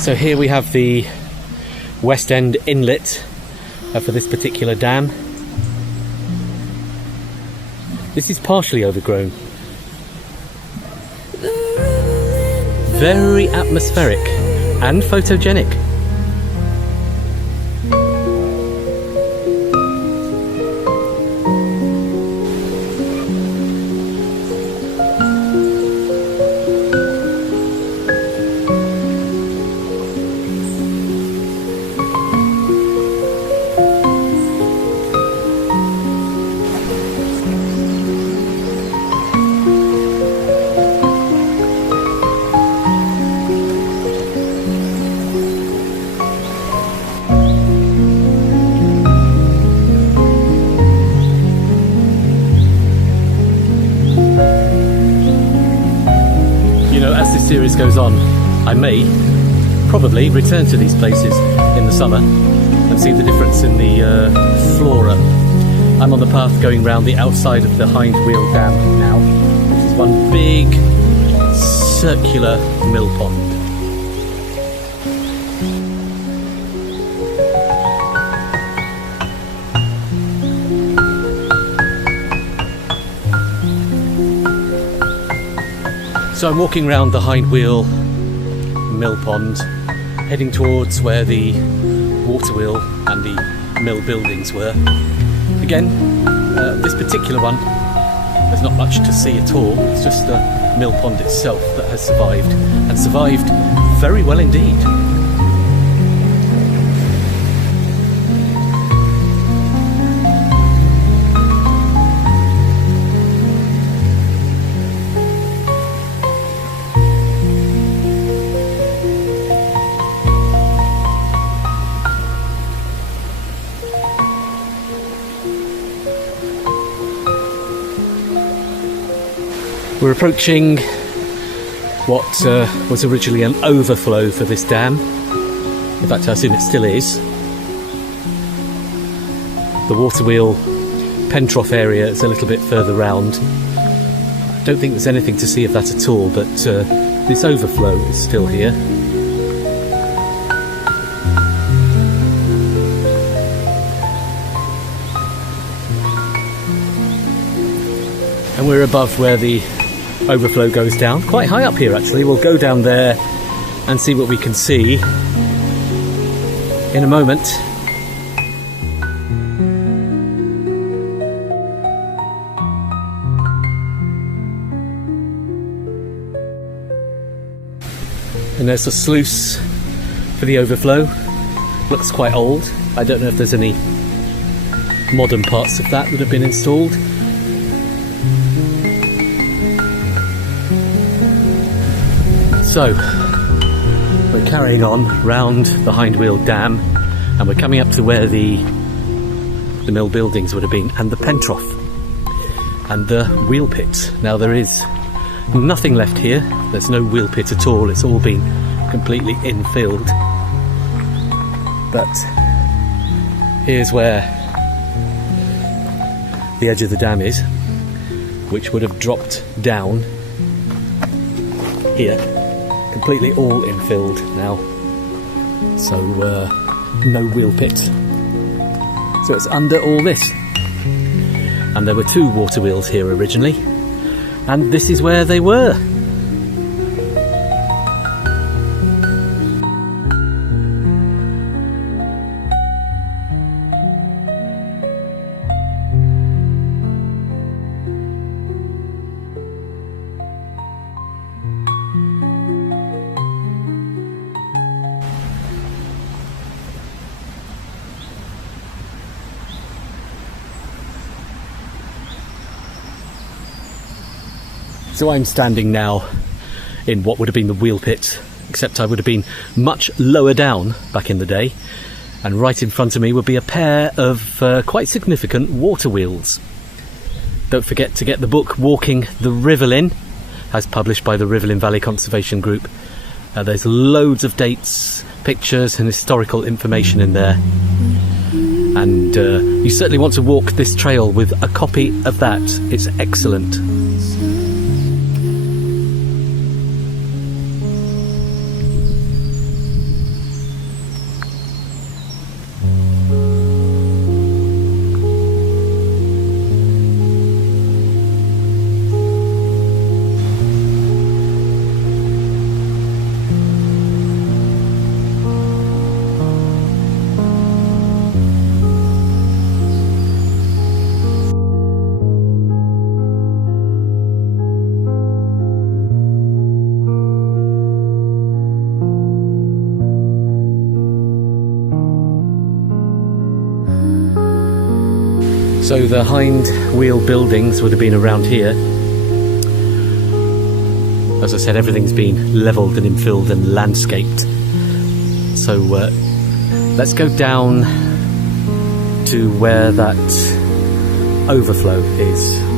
So here we have the West End inlet for this particular dam. This is partially overgrown. Very atmospheric and photogenic. Series goes on, I may probably return to these places in the summer and see the difference in the flora. I'm on the path going round the outside of the Hind Wheel Dam now, which is one big circular mill pond. So I'm walking around the Hind Wheel mill pond, heading towards where the water wheel and the mill buildings were. Again, this particular one, there's not much to see at all. It's just the mill pond itself that has survived, and survived very well indeed. We're approaching what was originally an overflow for this dam. In fact, I assume it still is. The water wheel Pentrough area is a little bit further round. I don't think there's anything to see of that at all, but this overflow is still here. And we're above where the overflow goes down, quite high up here actually. We'll go down there and see what we can see in a moment. And there's the sluice for the overflow. Looks quite old. I don't know if there's any modern parts of that have been installed. So we're carrying on round the Hind Wheel Dam, and we're coming up to where the mill buildings would have been, and the pen trough and the wheel pit. Now there is nothing left here, there's no wheel pit at all, it's all been completely infilled. But here's where the edge of the dam is, which would have dropped down here, completely all infilled now, so no wheel pit. So it's under all this. And there were 2 water wheels here originally, and this is where they were. So I'm standing now in what would have been the wheel pit, except I would have been much lower down back in the day, and right in front of me would be a pair of quite significant water wheels. Don't forget to get the book Walking the Rivelin, as published by the Rivelin Valley Conservation Group. There's loads of dates, pictures and historical information in there, and you certainly want to walk this trail with a copy of that. It's excellent. So the Hind Wheel buildings would have been around here. As I said, everything's been levelled and infilled and landscaped. So let's go down to where that overflow is.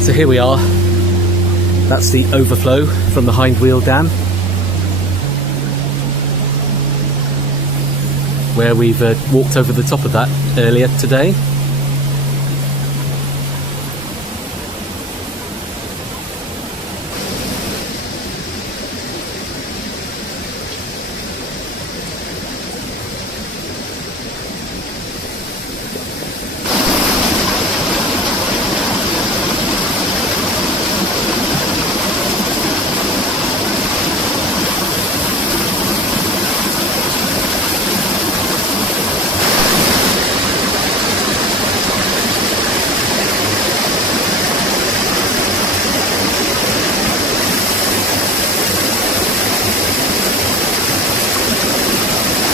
So here we are, that's the overflow from the Hind Wheel Dam, where we've walked over the top of that earlier today.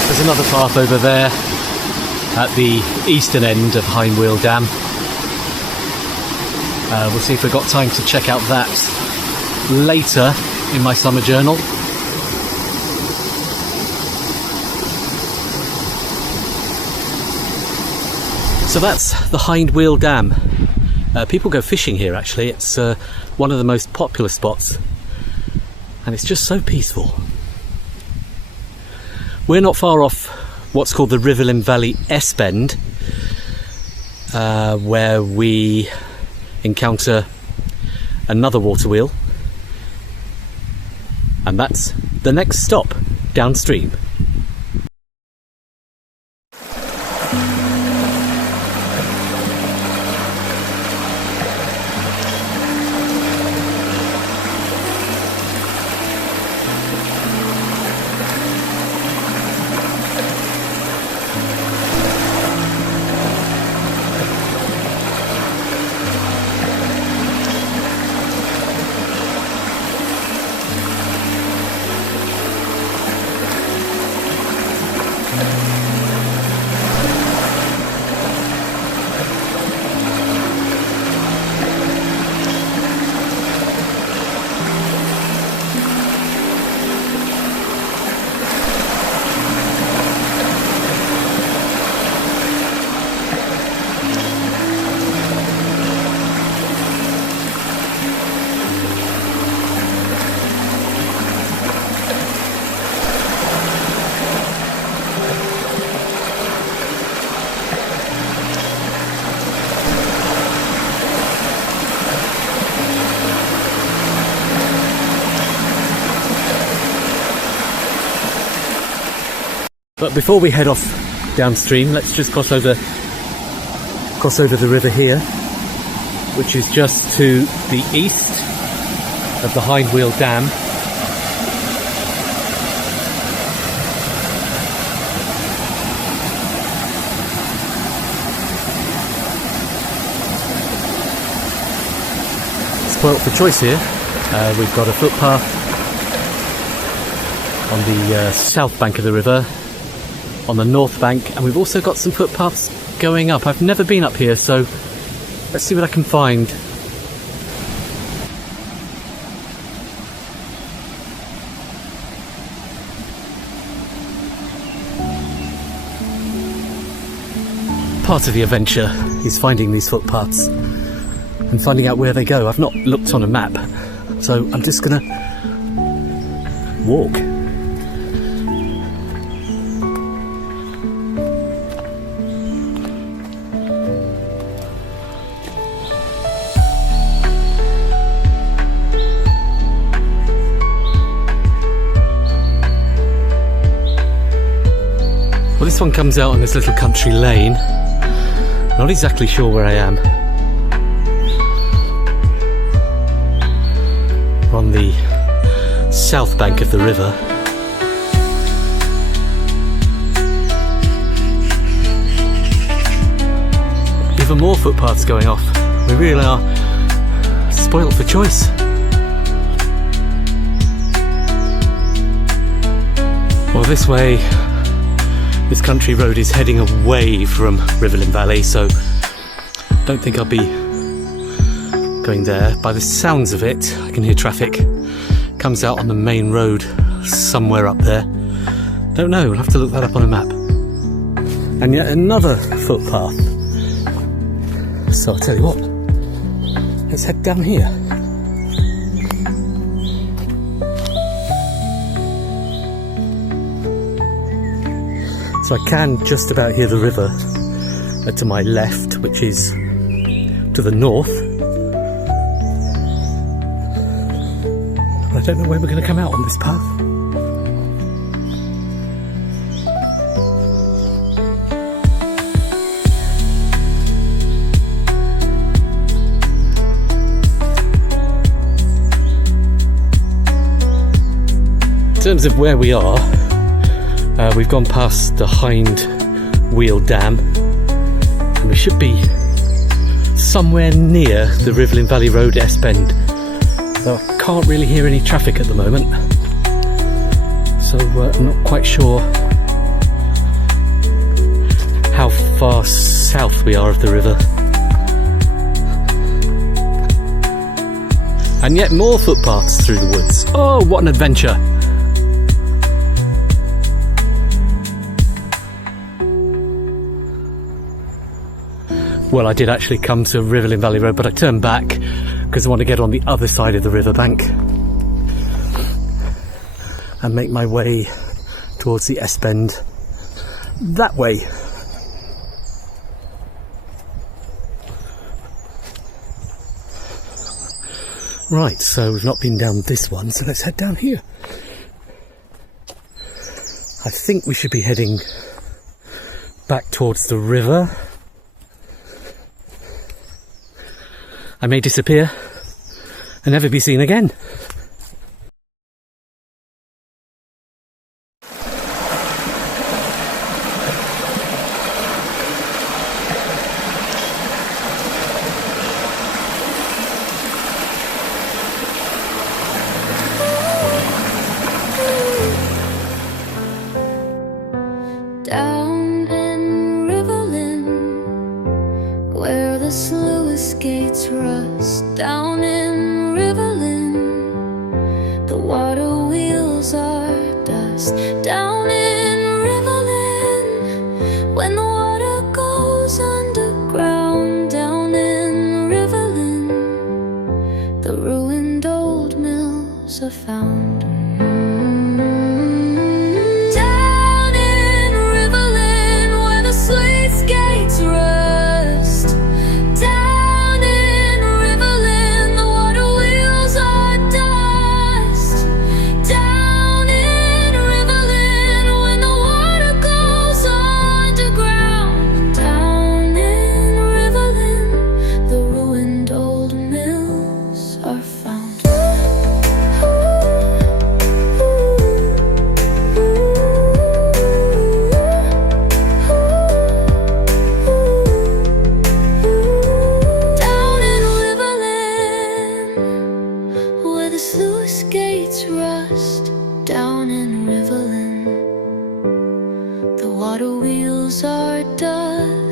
There's another path over there at the eastern end of Hind Wheel Dam. We'll see if we've got time to check out that later in my summer journal. So that's the Hind Wheel Dam. People go fishing here actually. It's one of the most popular spots, and it's just so peaceful. We're not far off what's called the Rivelin Valley S-bend, where we encounter another water wheel, and that's the next stop downstream. But before we head off downstream, let's just cross over the river here, which is just to the east of the Hind Wheel Dam. Spoilt for choice here. We've got a footpath on the south bank of the river, on the north bank, and we've also got some footpaths going up. I've never been up here, so let's see what I can find. Part of the adventure is finding these footpaths and finding out where they go. I've not looked on a map, so I'm just gonna walk. Well, this one comes out on this little country lane. Not exactly sure where I am. We're on the south bank of the river. Even more footpaths going off. We really are spoilt for choice. Well, this way, this country road is heading away from Rivelin Valley, so don't think I'll be going there. By the sounds of it, I can hear traffic. Comes out on the main road somewhere up there. Don't know, we'll have to look that up on a map. And yet another footpath. So I'll tell you what, let's head down here. So I can just about hear the river to my left, which is to the north. I don't know where we're going to come out on this path. In terms of where we are, we've gone past the Hind Wheel Dam and we should be somewhere near the Rivelin Valley Road S-bend, though I can't really hear any traffic at the moment, so I'm not quite sure how far south we are of the river. And yet more footpaths through the woods. Oh, what an adventure! Well, I did actually come to Rivelin Valley Road, but I turned back because I want to get on the other side of the riverbank and make my way towards the S-bend that way. Right, so we've not been down this one, so let's head down here. I think we should be heading back towards the river. I may disappear and never be seen again. Down in Rivelin, where the slowest gates rust. Down in Rivelin, the water wheels are dust. Down in Rivelin, when the water goes underground. Down in Rivelin, the ruined old mills are found. The water wheels are dust.